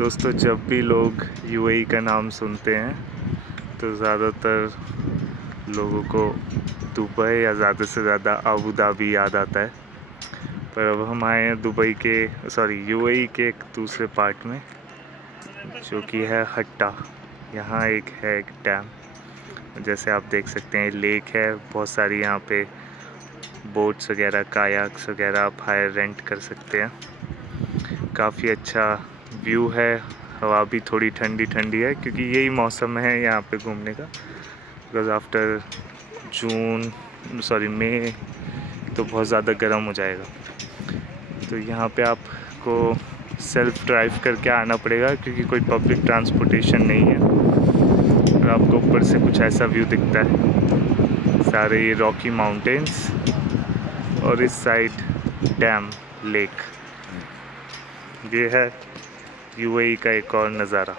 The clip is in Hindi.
दोस्तों, जब भी लोग यूएई का नाम सुनते हैं तो ज़्यादातर लोगों को दुबई या ज़्यादा से ज़्यादा अबू धाबी याद आता है। पर अब हम आए हैं यूएई के एक दूसरे पार्ट में, जो कि है हट्टा। यहाँ एक डैम, जैसे आप देख सकते हैं लेक है। बहुत सारी यहाँ पे बोट्स वगैरह, कायाक्स वगैरह आप हायर रेंट कर सकते हैं। काफ़ी अच्छा व्यू है। हवा भी थोड़ी ठंडी ठंडी है, क्योंकि यही मौसम है यहाँ पे घूमने का। बिकॉज आफ्टर मई तो बहुत ज़्यादा गर्म हो जाएगा। तो यहाँ पे आपको सेल्फ ड्राइव करके आना पड़ेगा, क्योंकि कोई पब्लिक ट्रांसपोर्टेशन नहीं है। और आपको ऊपर से कुछ ऐसा व्यू दिखता है, सारे ये रॉकी माउंटेन्स और इस साइड डैम लेक। ये है यूएई का एक और नज़ारा।